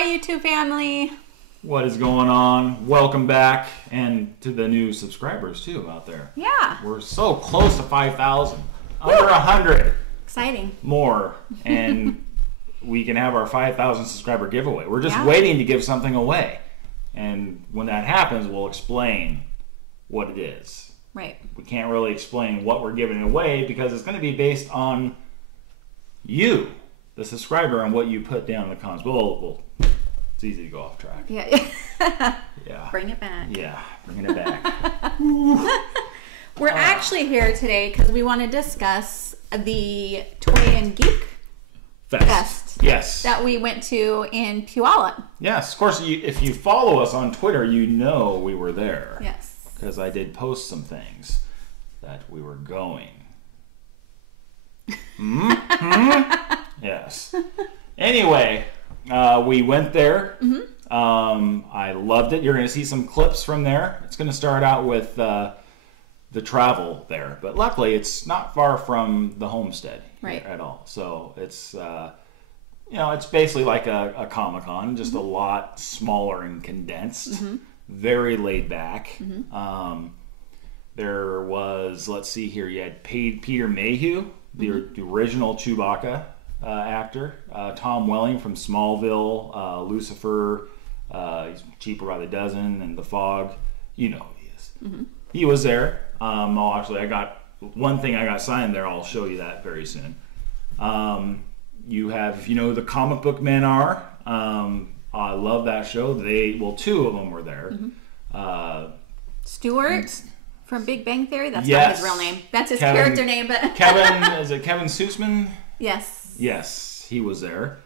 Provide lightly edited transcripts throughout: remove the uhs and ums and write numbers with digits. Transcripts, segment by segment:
Hi, YouTube family. What is going on? Welcome back, and to the new subscribers too out there. Yeah. We're so close to 5,000. Under 100. Exciting. More, and we can have our 5,000 subscriber giveaway. We're just Yeah. waiting to give something away, and when that happens, we'll explain what it is. Right. We can't really explain what we're giving away because it's going to be based on you, the subscriber, and what you put down in the comments. It's easy to go off track. Yeah. Yeah. Bring it back. Yeah, bringing it back. We're actually here today because we want to discuss the Toy and Geek Fest. Yes. That we went to in Puyallup. Yes, of course, if you follow us on Twitter, you know we were there. Yes. Because I did post some things that we were going. Yes. Anyway, we went there. I loved it. You're going to see some clips from there. It's going to start out with the travel there. But luckily, it's not far from the homestead at all. So it's, it's basically like a Comic-Con, just a lot smaller and condensed. Very laid back. There was, let's see here, you had Peter Mayhew, the original Chewbacca actor. Tom Welling from Smallville, Lucifer, he's Cheaper by the Dozen, and The Fog. You know who he is. He was there. Actually, I got one thing I got signed there. I'll show you that very soon. You have, if you know who the Comic Book Men are, I love that show. Two of them were there. Stuart from Big Bang Theory. That's yes. not his real name. That's his character name. But is it Kevin Sussman? Yes. Yes, he was there.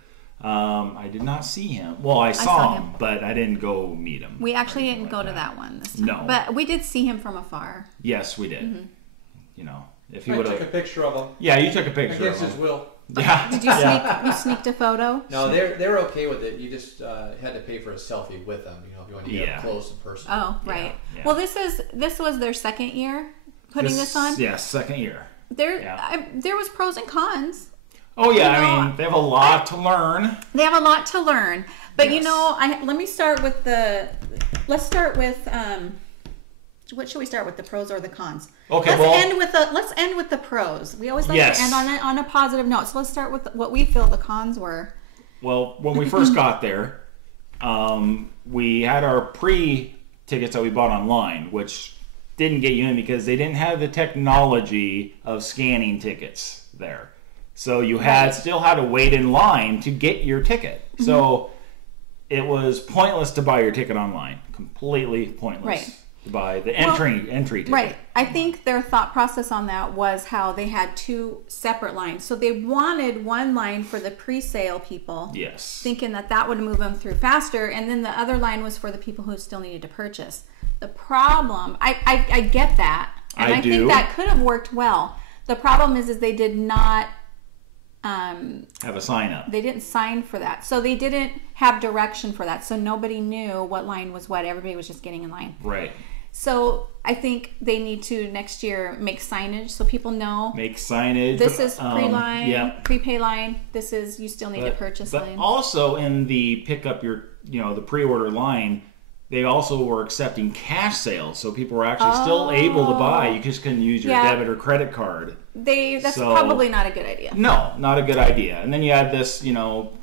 I did not see him. Well, I saw him, but I didn't go meet him. We actually didn't go to that one this time. No. But we did see him from afar. Yes, we did. You know, if he I would took a picture of him. Yeah, you took a picture Against of him. his will. Yeah. Did you sneak? You sneaked a photo? No, they're okay with it. You just had to pay for a selfie with them. You know, if you want to get up close and personal. Oh, right. Yeah. Well, this was their second year putting this on. Yes, second year. There was pros and cons. Oh yeah, I mean they have a lot to learn. They have a lot to learn, but Yes. let me start with let's start with what should we start with, the pros or the cons? Okay, let's end with the pros. We always like to end on a positive note. So let's start with what we feel the cons were. Well, when we first got there, we had our pre-tickets that we bought online, which didn't get you in because they didn't have the technology of scanning tickets there. So you still had to wait in line to get your ticket. So it was pointless to buy your ticket online. Completely pointless to buy the entry ticket. Right. I think their thought process on that was how they had two separate lines. So they wanted one line for the pre-sale people. Yes. Thinking that would move them through faster. And then the other line was for the people who still needed to purchase. The problem, I get that. And I think that could have worked well. The problem is they did not have a sign up. They didn't sign for that. So they didn't have direction for that. So nobody knew what line was what. Everybody was just getting in line. Right. So I think they need to next year make signage so people know. Make signage. This is pre-line, prepay line. This is you still need to purchase line. But also in the pick up your, the pre-order line, they also were accepting cash sales. So people were actually still able to buy. You just couldn't use your debit or credit card. That's probably not a good idea. No, not a good idea. And then you had this,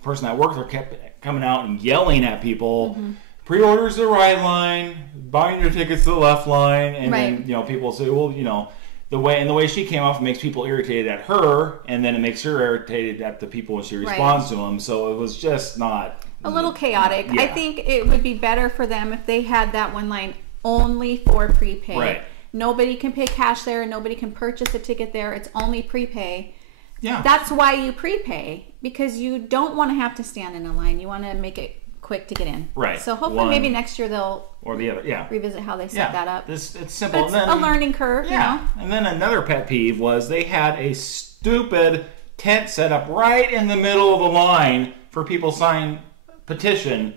person that worked there kept coming out and yelling at people, pre-orders the right line, buying your tickets to the left line, and then people say, well, the way she came off makes people irritated at her, and then it makes her irritated at the people when she responds to them. So it was just not a little chaotic. Yeah. I think it would be better for them if they had that one line only for prepay. Right. Nobody can pay cash there. Nobody can purchase a ticket there. It's only prepay. Yeah. That's why you prepay, because you don't want to have to stand in a line. You want to make it quick to get in. Right. So hopefully maybe next year they'll revisit how they set that up. It's simple. It's a learning curve. Yeah. And then another pet peeve was they had a stupid tent set up right in the middle of the line for people sign petition.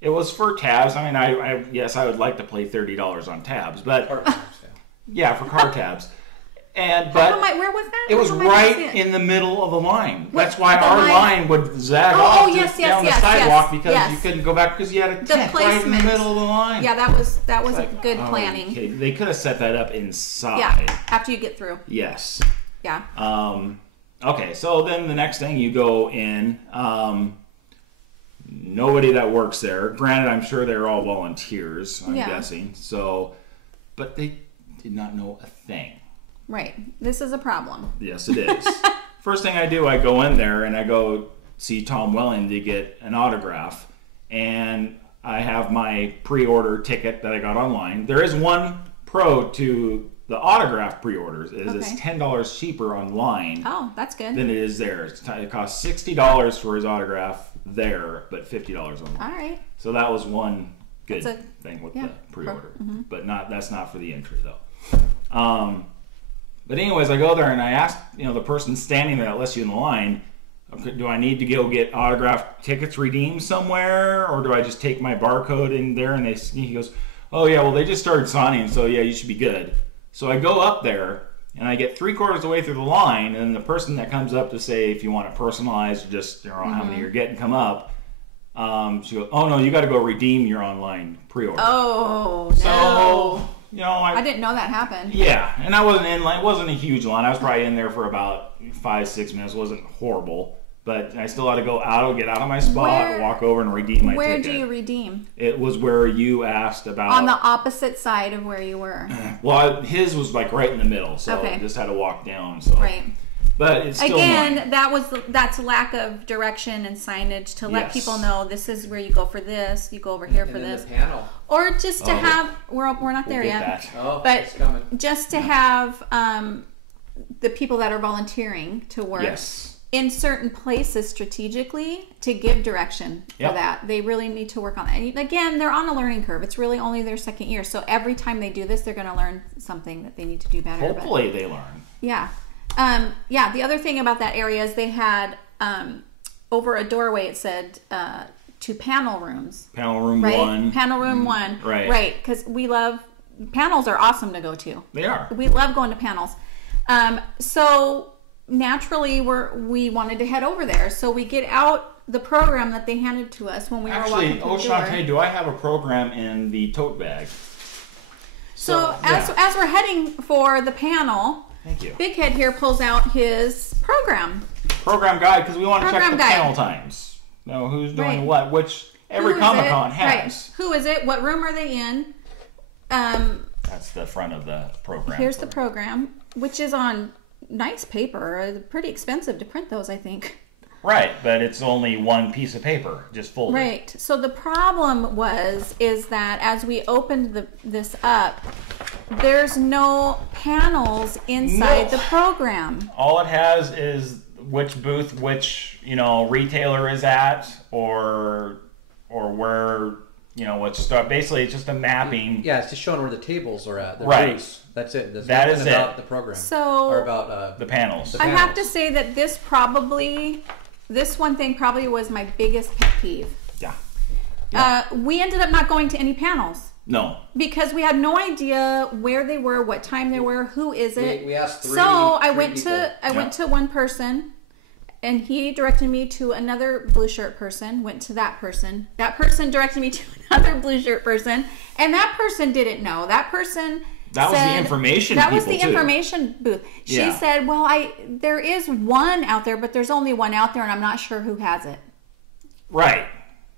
It was for tabs. I mean, yes, I would like to play $30 on tabs, but for car tabs. But where was that? It was right in the middle of the line. That's why our line would zag off down the sidewalk because you couldn't go back because you had a tent right in the middle of the line. Yeah, that was like, good planning. Okay. They could have set that up inside. Yeah, after you get through. Yes. Yeah. Okay, so then the next thing you go in, nobody that works there. Granted, I'm sure they're all volunteers, I'm guessing. So, but they did not know a thing. Right. This is a problem. Yes, it is. First thing I do, I go in there and I go see Tom Welling to get an autograph. And I have my pre-order ticket that I got online. There is one pro to the autograph pre-orders. It's $10 cheaper online. Oh, that's good. Than it is there. It costs $60 for his autograph there, but $50 online. All right. So that was one good thing with the pre-order. But that's not for the entry though. But anyways, I go there and I ask, the person standing there that lets you in the line, do I need to go get autographed tickets redeemed somewhere, or do I just take my barcode in there? And he goes, oh yeah, well they just started signing, so yeah, you should be good. So I go up there and I get 3/4 of the way through the line, and the person that comes up to say if you want it personalized, or just how many you're getting come up, she goes, oh no, you got to go redeem your online pre-order. Oh so, no. I didn't know that happened. Yeah, and I wasn't in line. It wasn't a huge line. I was probably in there for about 5-6 minutes. It wasn't horrible, but I still had to get out of my spot, walk over and redeem my ticket. Where do you redeem? It was where you asked about. On the opposite side of where you were. Well, his was like right in the middle, so I just had to walk down. So. Right. But it's still again, that's lack of direction and signage to let people know this is where you go for this, you go over here for this. The panel. Or just to have we're not there yet. But it's coming. Just to have the people that are volunteering to work in certain places strategically to give direction for that. They really need to work on that. And again, they're on a learning curve. It's really only their second year. So every time they do this, they're going to learn something that they need to do better. Hopefully they learn. Yeah. The other thing about that area is they had over a doorway it said to panel rooms. Panel room 1. Panel room 1. Right. Right, because we love panels are awesome to go to. They are. We love going to panels. So naturally we wanted to head over there. So we get out the program that they handed to us when we were walking through the door. Shantae, do I have a program in the tote bag? So as we're heading for the panel, thank you. Big Head here pulls out his program guide because we want to check the panel times. Know who's doing what, which every Comic-Con has. Right. Who is it? What room are they in? That's the front of the program. Here's the program, which is on nice paper. Pretty expensive to print those, I think. Right, but it's only one piece of paper, just folded. Right. So the problem is that as we opened this up, there's no panels inside the program. All it has is which booth, which retailer is at, or where what's stuff. Basically, it's just a mapping. Yeah, it's just showing where the tables are at. The booths. That's it. That is about the program. So or about the panels. I have to say that this one thing probably was my biggest pet peeve. Yeah. We ended up not going to any panels. No. Because we had no idea where they were, what time they were, who is it. We asked three. So I went to one person, and he directed me to another blue shirt person. Went to that person. That person directed me to another blue shirt person, and that person didn't know. That person. That was the information. That was the information booth. She said, "Well, there is one out there, but there's only one out there, and I'm not sure who has it." Right.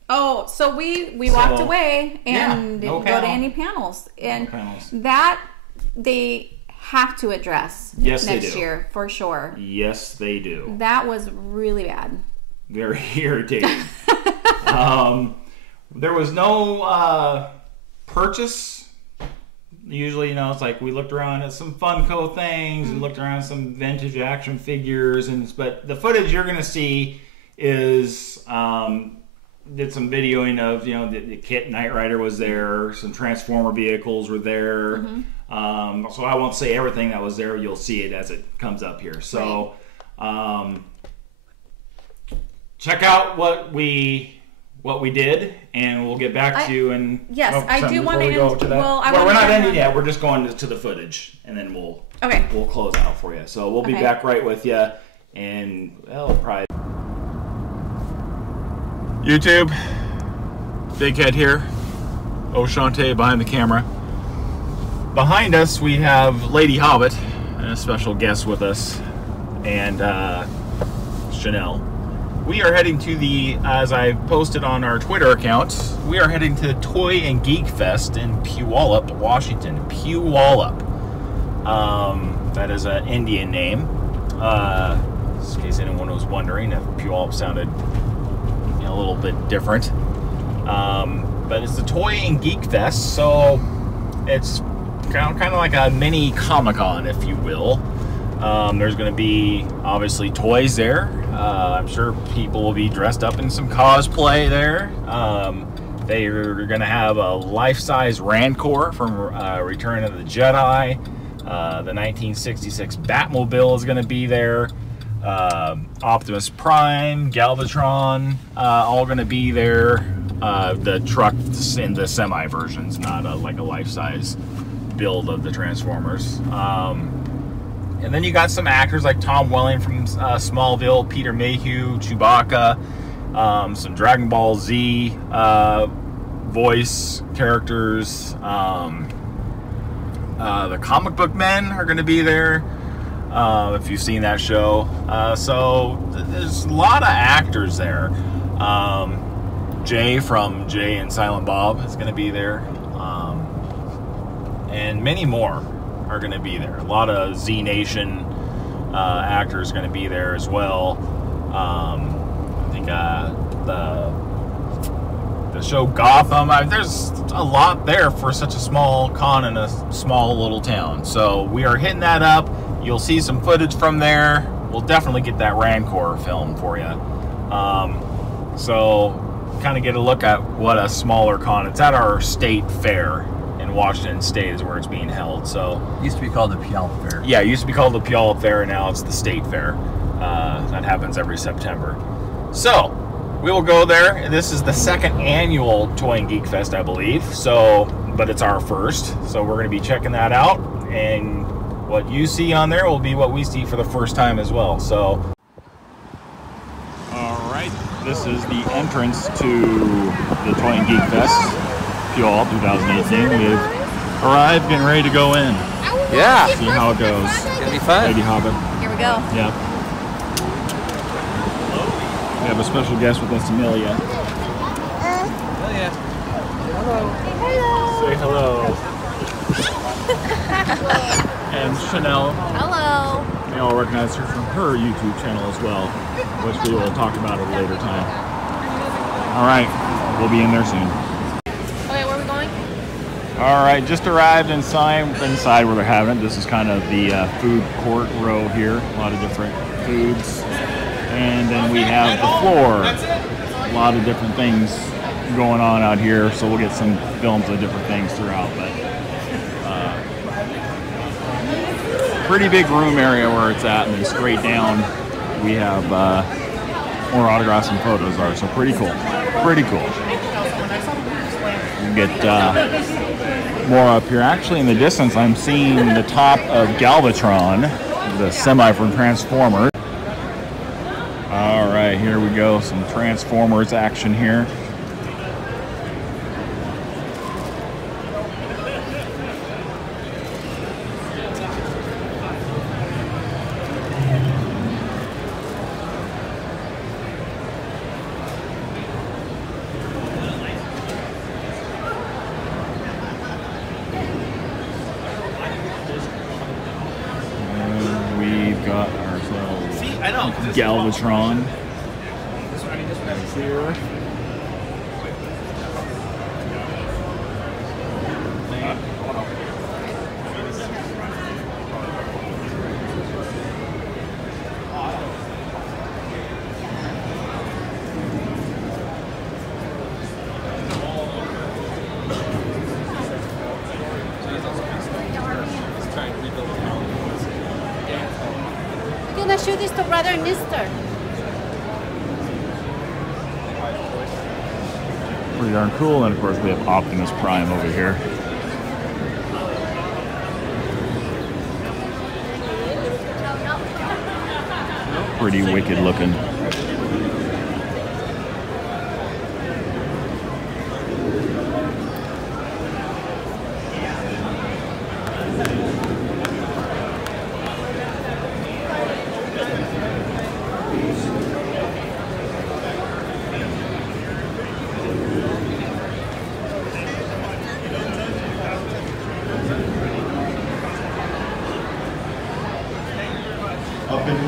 Oh, so we walked away and didn't go to any panels, and that they have to address next year for sure. Yes, they do. That was really bad. Very irritating. There was no purchase. Usually, it's like we looked around at some Funko things and looked around at some vintage action figures, but the footage you're going to see is did some videoing of the Kit Knight Rider was there, some Transformer vehicles were there. So I won't say everything that was there. You'll see it as it comes up here. So check out what we what we did, and we'll get back to you. And yes, I do want to go to that. Well, we're not ending yet. We're just going to the footage, and then we'll close out for you. So we'll be back right with you, and probably YouTube. Big Head here. Oshante behind the camera. Behind us, we have Lady Hobbit, and a special guest with us, and Chanel. We are heading to as I posted on our Twitter account, we are heading to the Toy and Geek Fest in Puyallup, Washington. Puyallup. That is an Indian name. Just in case anyone was wondering if Puyallup sounded a little bit different. But it's the Toy and Geek Fest, so it's kind of like a mini Comic-Con, if you will. There's going to be, obviously, toys there. I'm sure people will be dressed up in some cosplay there. They're going to have a life-size Rancor from Return of the Jedi. The 1966 Batmobile is going to be there. Optimus Prime, Galvatron, all going to be there. The trucks in the semi versions, not like a life-size build of the Transformers. And then you got some actors like Tom Welling from Smallville, Peter Mayhew, Chewbacca, some Dragon Ball Z voice characters. The Comic Book Men are going to be there, if you've seen that show. So there's a lot of actors there. Jay from Jay and Silent Bob is going to be there. And many more are going to be there. A lot of Z Nation actors are going to be there as well. I think the show Gotham. There's a lot there for such a small con in a small little town. So we are hitting that up. You'll see some footage from there. We'll definitely get that Rancor film for you. So kind of get a look at what a smaller con. It's at our state fair. Washington State is where it's being held. So it used to be called the Puyallup Fair. Yeah, it used to be called the Puyallup Fair, and now it's the State Fair. That happens every September. So we will go there. This is the second annual Toy and Geek Fest, I believe. So, but it's our first. So we're going to be checking that out, and what you see on there will be what we see for the first time as well. So, all right, this is the entrance to the Toy and Geek Fest. Puyallup 2018. We've arrived, getting ready to go in. Yeah. See how it goes. It's gonna be fun. Lady Hobbit. Here we go. Yep. We have a special guest with us, Amelia. Amelia. Hello. Say hello. And Chanel. Hello. They all recognize her from her YouTube channel as well, which we will talk about at a later time. All right, we'll be in there soon. All right, just arrived inside where they're having it. This is kind of the food court row here. A lot of different foods. And then we have the floor. A lot of different things going on out here. So we'll get some films of different things throughout. But pretty big room area where it's at. And then straight down, we have more autographs and photos are. So pretty cool. Pretty cool. You get... more up here. Actually, in the distance, I'm seeing the top of Galvatron, the semi from Transformers. All right, here we go. Some Transformers action here. Galvatron here. Gonna show this to brother and sister. Pretty darn cool. And of course we have Optimus Prime over here. Pretty wicked looking.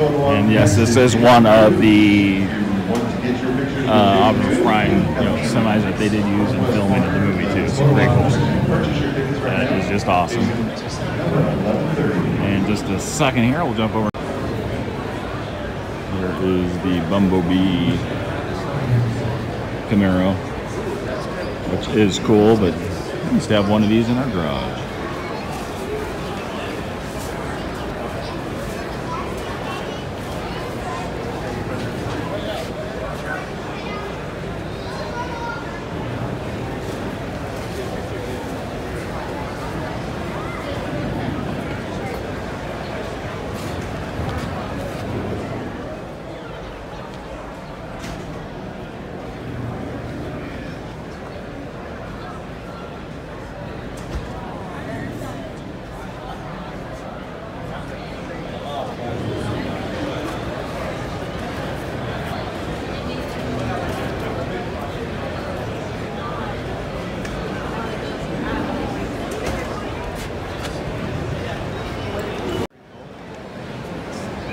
And yes, this is one of the Optimus Prime, semis that they did use in filming of the movie too. So pretty cool. That is just awesome. And just a second here, we'll jump over. Here is the Bumblebee Camaro, which is cool, but we used to have one of these in our garage.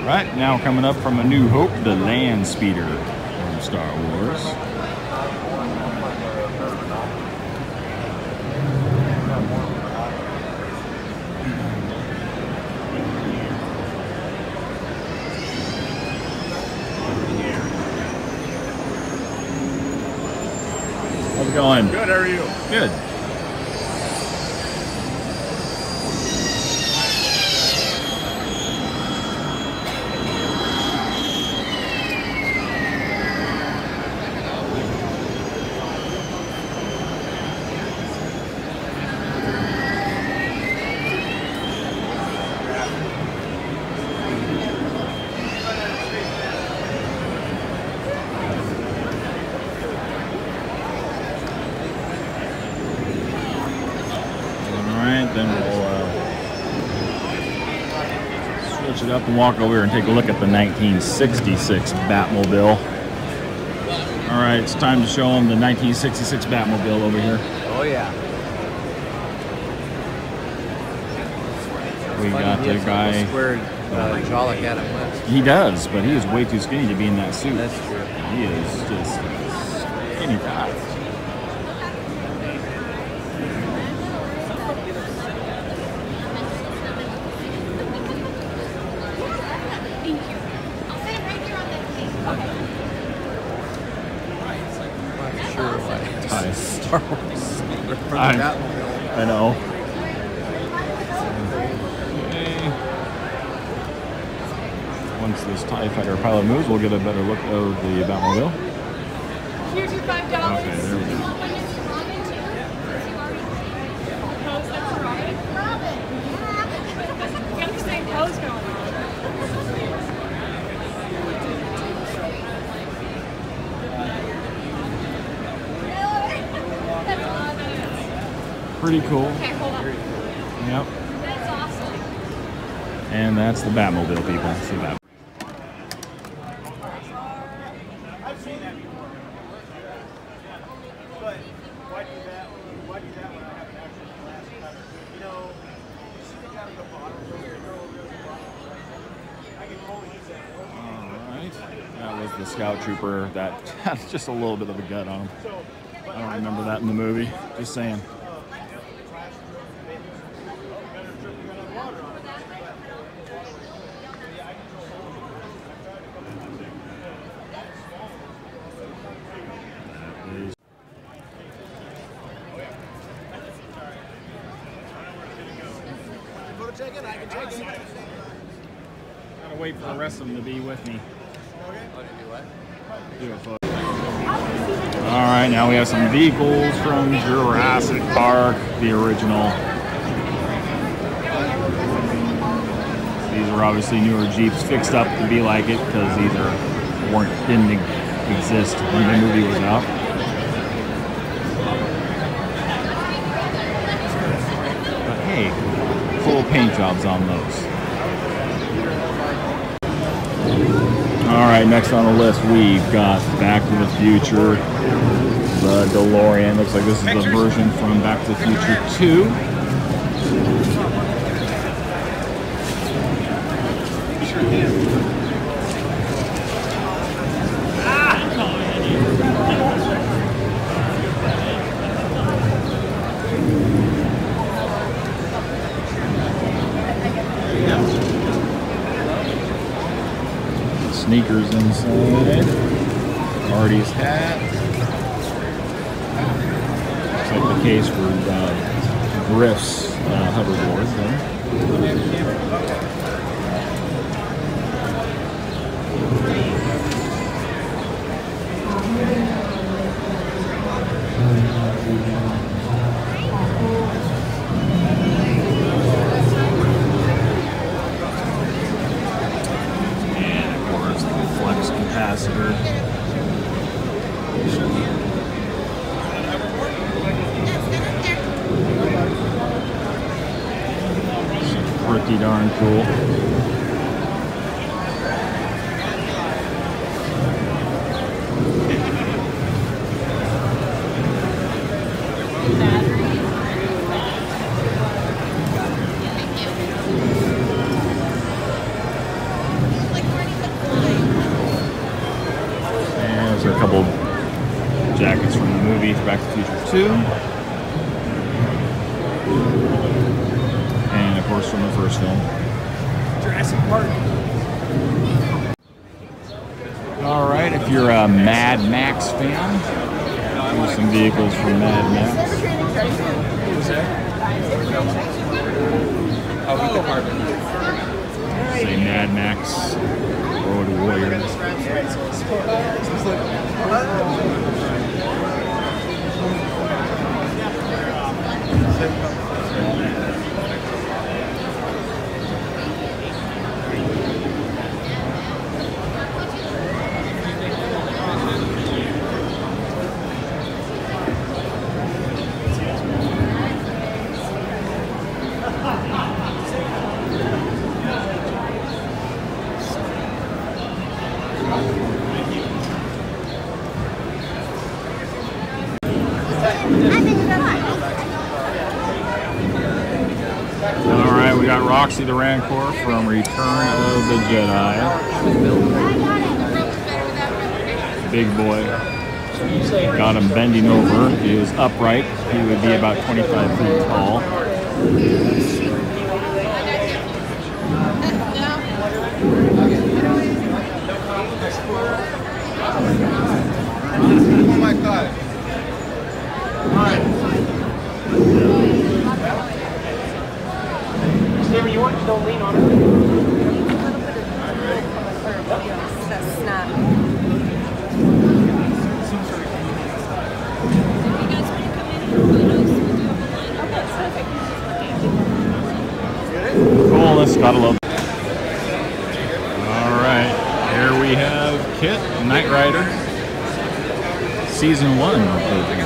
Right, now coming up from A New Hope, the Land Speeder from Star Wars. How's it going? Good, how are you? Good. Then we'll switch it up and walk over here and take a look at the 1966 Batmobile. All right, it's time to show them the 1966 Batmobile over here. Oh yeah. We got the guy. Squared jaw like Adam West. He does, but he is way too skinny to be in that suit. That's true. He is just skinny guy. Star Wars. I know. Okay. Once this TIE Fighter pilot moves, we'll get a better look of the Batmobile. Here's your $5. Okay, there we go. You got the same pose going on. Pretty cool. Okay, hold on. Yep. That's awesome. And that's the Batmobile, people. That's the Batmobile. I've seen that before. But why do that? Why do that when I have an actual glass cutter? You know, you see the guy at the bottom over here, I can only use that. Alright. That was the Scout Trooper that had just a little bit of a gut on him. I don't remember that in the movie. Just saying. Gotta wait for the rest of them to be with me. Oh, did you what? Do a photo. All right, now we have some vehicles from Jurassic Park, the original. These are obviously newer Jeeps fixed up to be like it because these didn't exist when the movie was out. But hey, full paint jobs on those. All right, next on the list we've got Back to the Future, the DeLorean. Looks like this is the version from Back to the Future 2. Sneakers inside. Marty's hat. Looks like the case for Griff's hoverboard there. Capacitor. Pretty darn cool. A couple jackets from the movie Back to the Future 2, and of course from the first film, Jurassic Park. All right, if you're a Mad Max fan, here's some vehicles from Mad Max. Say Mad Max Road Warriors. Alright, we got Roxy the Rancor from Return of the Jedi. Big boy. Got him bending over. If he was upright, he would be about 25 feet tall. Oh my God. Alright. Steven, you want to don't lean on it? Alright, ready? That's snap. Coolness, gotta love. Alright, here we have Kit, Knight Rider. Season 1 of the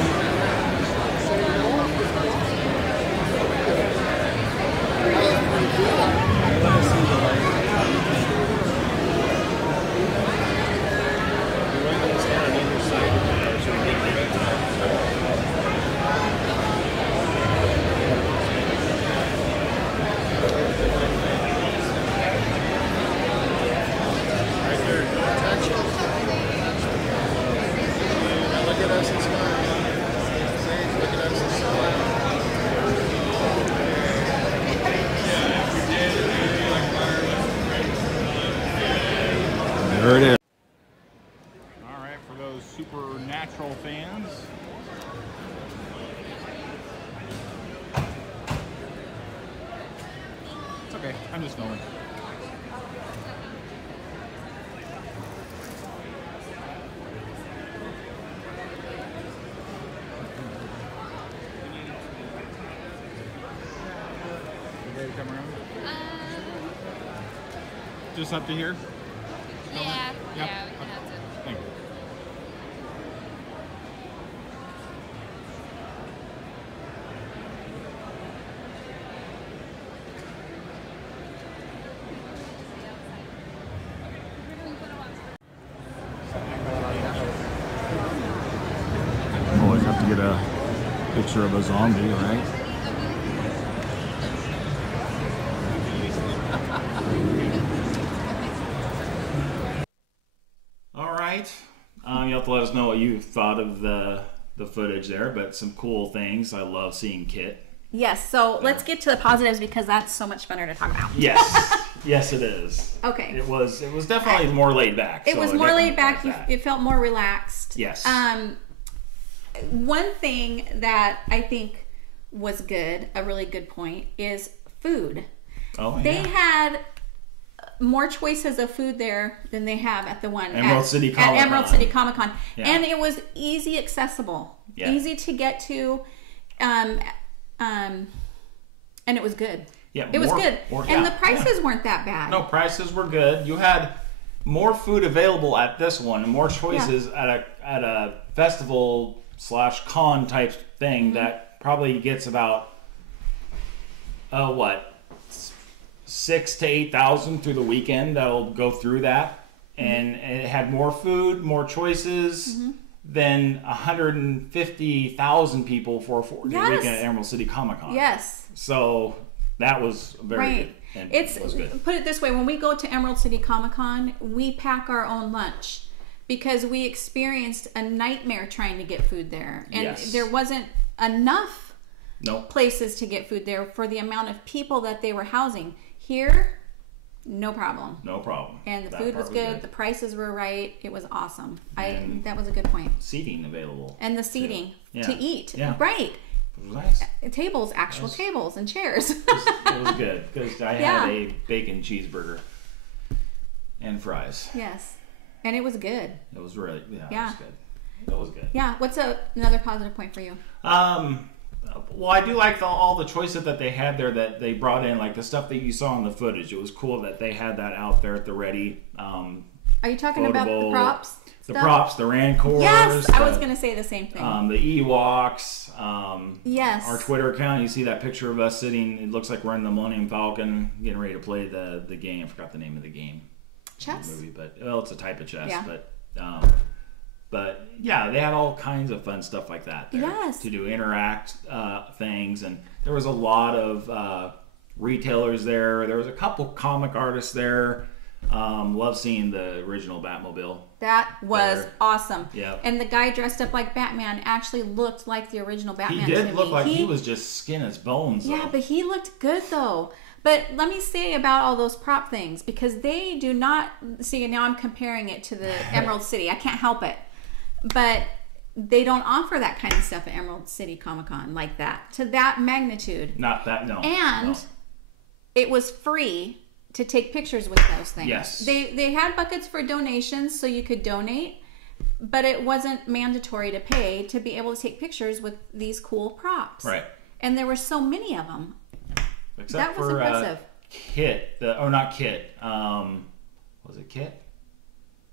there it is. Alright, for those supernatural fans. It's okay, I'm just filming. to come around? Just up to here? Yeah. Yep. Yeah, we can have to. Thank you. Always have to get a picture of a zombie, right? All right. You have to let us know what you thought of the footage there, but some cool things. I love seeing Kit. Yes, so let's get to the positives because that's so much funner to talk about. Yes. Yes, it is. Okay. It was definitely more laid back. It was more laid back. It felt more relaxed. Yes. One thing that I think was good, a really good point, is food. Oh, yeah. They had more choices of food there than they have at the one Emerald City Comic-Con. At Emerald City Comic-Con. Yeah. And it was easy accessible. Yeah. Easy to get to. And it was good. Yeah, it was good. And the prices yeah. weren't that bad. No, prices were good. You had more food available at this one, more choices at a festival / con type thing that probably gets about 6,000 to 8,000 through the weekend that'll go through that, and it had more food, more choices than 150,000 people for a 4-day weekend at Emerald City Comic-Con. Yes. So that was very good. And it was good. Put it this way, when we go to Emerald City Comic-Con, we pack our own lunch because we experienced a nightmare trying to get food there. And there wasn't enough places to get food there for the amount of people that they were housing. Here, no problem. No problem. And the food was good. The prices were right. It was awesome. That was a good point. Seating available. And the seating to eat. Yeah. Right. It was nice. Tables, actual tables and chairs. It was good because I had a bacon cheeseburger and fries. Yes. And it was good. It was really, it was good. It was good. Yeah. What's another positive point for you? Well, I do like all the choices that they had there that they brought in, like the stuff that you saw in the footage. It was cool that they had that out there at the ready. Are you talking about the props? The props, the Rancors. Yes, I was going to say the same thing. The Ewoks. Yes. Our Twitter account, you see that picture of us sitting. It looks like we're in the Millennium Falcon, getting ready to play the game. I forgot the name of the game. Chess? The movie, but it's a type of chess. Yeah. But yeah, they had all kinds of fun stuff like that there to do interact things, and there was a lot of retailers there. There was a couple comic artists there. Love seeing the original Batmobile. That was awesome. Yeah. And the guy dressed up like Batman actually looked like the original Batman. He did look like he was just skin as bones. Yeah, but he looked good though. But let me say about all those prop things, because they do not see. Now I'm comparing it to the Emerald City. I can't help it. But they don't offer that kind of stuff at Emerald City Comic-Con like that, to that magnitude. Not that, no. And it was free to take pictures with those things. Yes. They had buckets for donations so you could donate, but it wasn't mandatory to pay to be able to take pictures with these cool props. Right. And there were so many of them. Except that was for impressive. Kit. Not Kit. Was it Kit?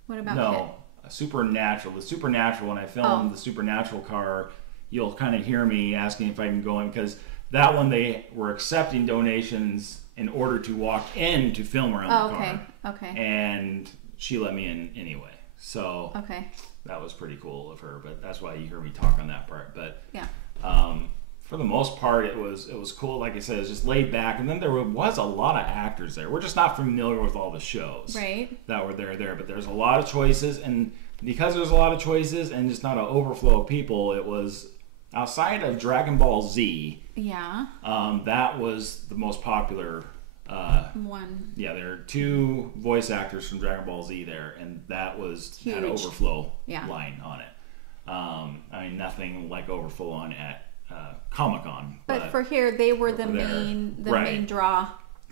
What about Kit? Supernatural. The Supernatural, when I filmed the Supernatural car, you'll kind of hear me asking if I can go in, because that one they were accepting donations in order to walk in to film around the car. Okay. And she let me in anyway. So that was pretty cool of her, but that's why you hear me talk on that part. But for the most part, it was cool. Like I said, it was just laid back, and then there was a lot of actors there. We're just not familiar with all the shows that were there. But there's a lot of choices, and because there's a lot of choices and just not an overflow of people, it was outside of Dragon Ball Z. Yeah. That was the most popular one. Yeah, there are 2 voice actors from Dragon Ball Z there, and that was had an overflow line on it. I mean, nothing like overflow on at Comic-Con. But for here, they were the main draw.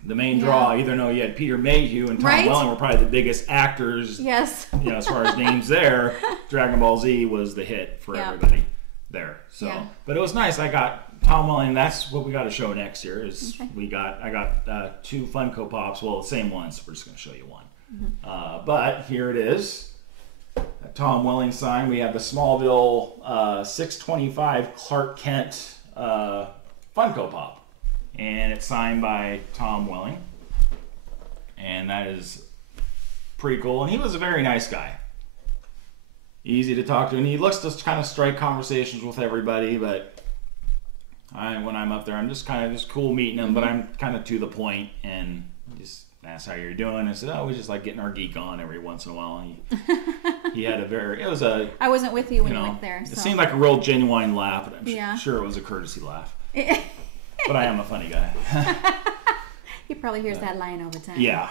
The main draw, even though you had Peter Mayhew and Tom Welling were probably the biggest actors. Yes. As far as names there, Dragon Ball Z was the hit for everybody there. So, but it was nice. I got Tom Welling, that's what we got to show next year. Is I got 2 Funko Pops. Well, the same ones. We're just going to show you one. But here it is. A Tom Welling sign. We have the Smallville 625 Clark Kent Funko Pop, and it's signed by Tom Welling, and that is pretty cool. And he was a very nice guy, easy to talk to, and he looks to kind of strike conversations with everybody. But when I'm up there, I'm just kind of just cool meeting him, but I'm kind of to the point and just ask how you're doing. I said, oh, we just like getting our geek on every once in a while. He had I wasn't with you when you went there. So. It seemed like a real genuine laugh, but I'm sure it was a courtesy laugh. But I am a funny guy. He probably hears that line over time. Yeah.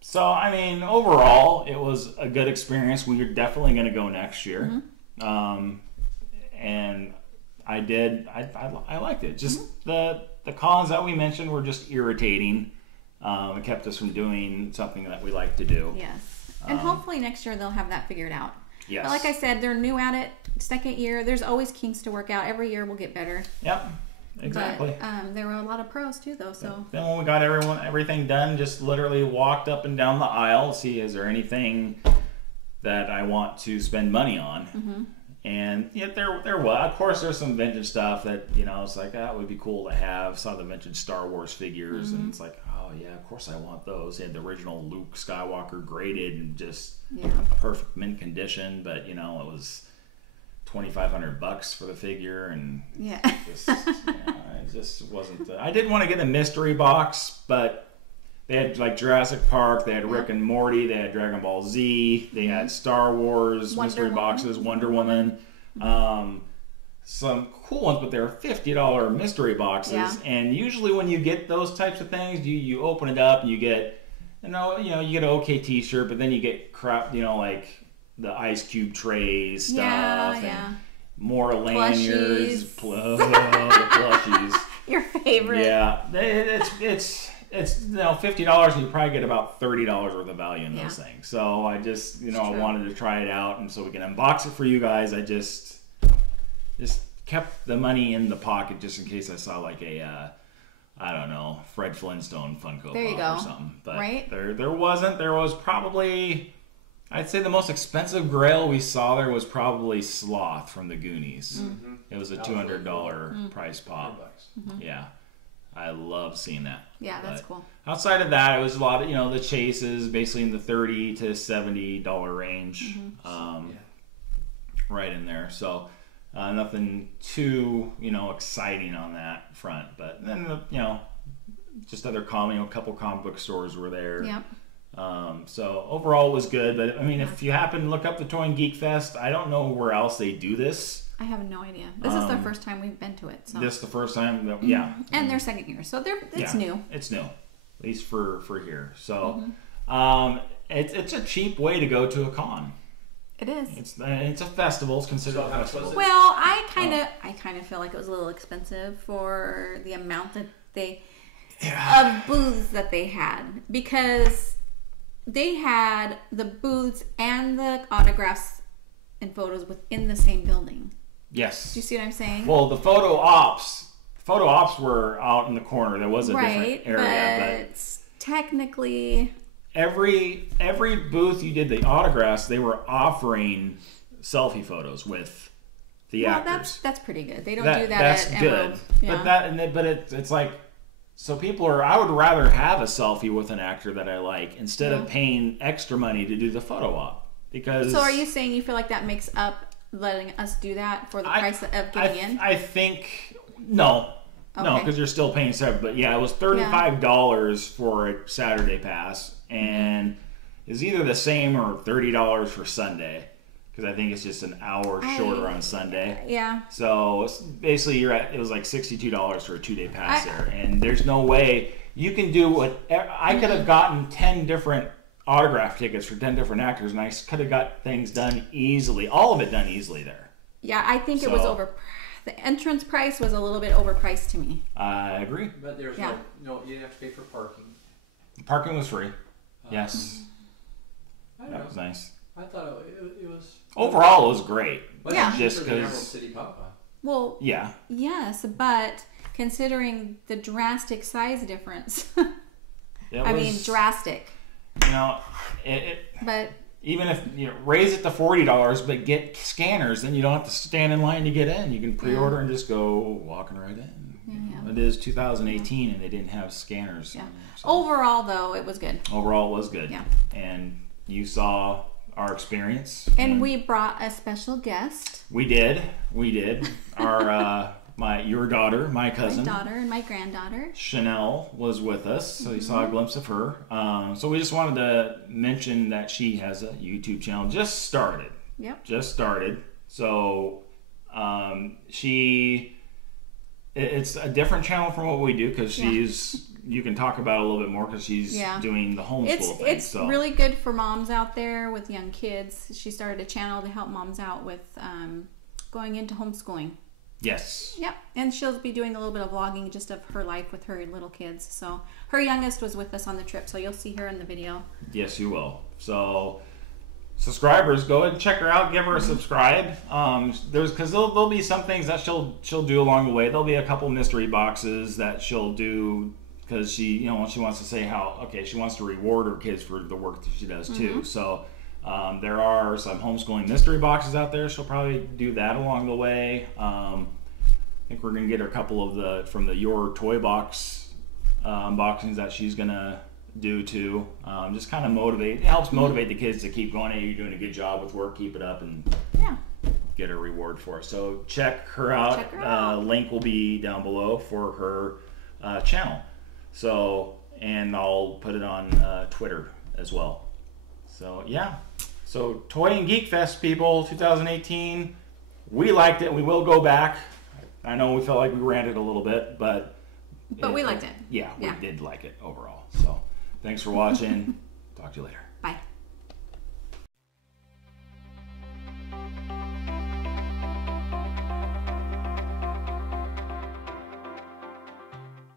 So, I mean, overall, it was a good experience. We're definitely going to go next year. And I liked it. Just the cons that we mentioned were just irritating. It kept us from doing something that we like to do. Yes. And hopefully next year they'll have that figured out. Yes. But like I said, they're new at it. Second year, there's always kinks to work out. Every year will get better. Yep. Exactly. But there were a lot of pros too, though. So then when we got everything done, just literally walked up and down the aisle, see is there anything that I want to spend money on. And yet there was. Of course, there's some vintage stuff that, it's like, that would be cool to have. Some of the vintage Star Wars figures, and it's like, oh yeah, of course I want those. They had the original Luke Skywalker graded and just perfect mint condition, but it was $2,500 for the figure, and it just wasn't. I did want to get a mystery box, but they had like Jurassic Park, they had Rick and Morty, they had Dragon Ball Z, they had Star Wars mystery boxes, Wonder Woman, some cool ones, but they're $50 mystery boxes. And usually when you get those types of things, you open it up and you get you get an okay T-shirt, but then you get crap, like the Ice Cube trays stuff and more lanyards, the plushies. Your favorite? Yeah, it's $50 and you probably get about $30 worth of value in those things. So I just I wanted to try it out, and so we can unbox it for you guys. I just kept the money in the pocket just in case I saw like a I don't know, Fred Flintstone Funko Pop or something. But there wasn't. There was probably, I'd say the most expensive Grail we saw there was probably Sloth from the Goonies. It was a $200 price pop. Yeah. I love seeing that. Yeah, that's cool. Outside of that, it was a lot of, the chases, basically in the $30 to $70 range. Right in there. So nothing too, exciting on that front. But then, just other a couple comic book stores were there. Yep. So overall it was good. But I mean, if you happen to look up the Toy and Geek Fest, I don't know where else they do this. I have no idea. This is the first time we've been to it. So. This is the first time, And their second year, so it's new. It's new, at least for here. So, it's a cheap way to go to a con. It is. It's a festival. It's considered a festival. Well, I kind of feel like it was a little expensive for the amount that of booths that they had, because they had the booths and the autographs and photos within the same building. Yes. Do you see what I'm saying? Well, the photo ops were out in the corner. There was a different area, but technically every booth you did the autographs, they were offering selfie photos with the actors. That's pretty good. They don't do that. That's at good. Emerald. Yeah. But it's like, so people are. I would rather have a selfie with an actor that I like instead of paying extra money to do the photo op. Because so are you saying you feel like that makes up letting us do that for the price of getting in? I think no, because you're still paying separate. But yeah, it was $35 for a Saturday pass, and it's either the same or $30 for Sunday, because I think it's just an hour shorter on Sunday. Yeah. So basically, it was like $62 for a 2-day pass there, and there's no way you can do what I could have gotten 10 different autograph tickets for 10 different actors, and I could have got things done easily, all of it done easily there. Yeah, I think it was the entrance price was a little bit overpriced to me. I agree. But there's no, you didn't have to pay for parking. The parking was free. Yes. That was nice. I thought it was... Overall, it was great. Just because... City Papa. Well, yeah. Yes, but considering the drastic size difference. Drastic. You know, but even if you raise it to $40, but get scanners, then you don't have to stand in line to get in. You can pre-order and just go walking right in. Yeah. It is 2018 and they didn't have scanners. Yeah. So. Overall, though, it was good. Overall, it was good. Yeah. And you saw our experience. And we brought a special guest. We did. Our your daughter, my cousin. My daughter and my granddaughter. Chanel was with us, so you saw a glimpse of her. So we just wanted to mention that she has a YouTube channel. Just started. Yep. Just started. So it's a different channel from what we do because you can talk about it a little bit more because she's doing the homeschool thing. It's really good for moms out there with young kids. She started a channel to help moms out with going into homeschooling. Yes. Yep. And she'll be doing a little bit of vlogging just of her life with her little kids. So her youngest was with us on the trip, so you'll see her in the video. Yes, you will. So subscribers, go ahead and check her out. Give her a subscribe. There'll be some things that she'll do along the way. There'll be a couple mystery boxes that she'll do because she wants to say she wants to reward her kids for the work that she does too. So there are some homeschooling mystery boxes out there. She'll probably do that along the way. I think we're gonna get her a couple from the Your Toy Box unboxings that she's gonna do too. Just kind of motivate. It helps motivate the kids to keep going. Hey, you're doing a good job with work. Keep it up and get a reward for it. So check her out. Link will be down below for her channel. So, and I'll put it on Twitter as well. So yeah. So Toy and Geek Fest, people, 2018. We liked it. We will go back. I know we felt like we ranted a little bit, but we liked it. Yeah, we did like it overall. So thanks for watching. Talk to you later.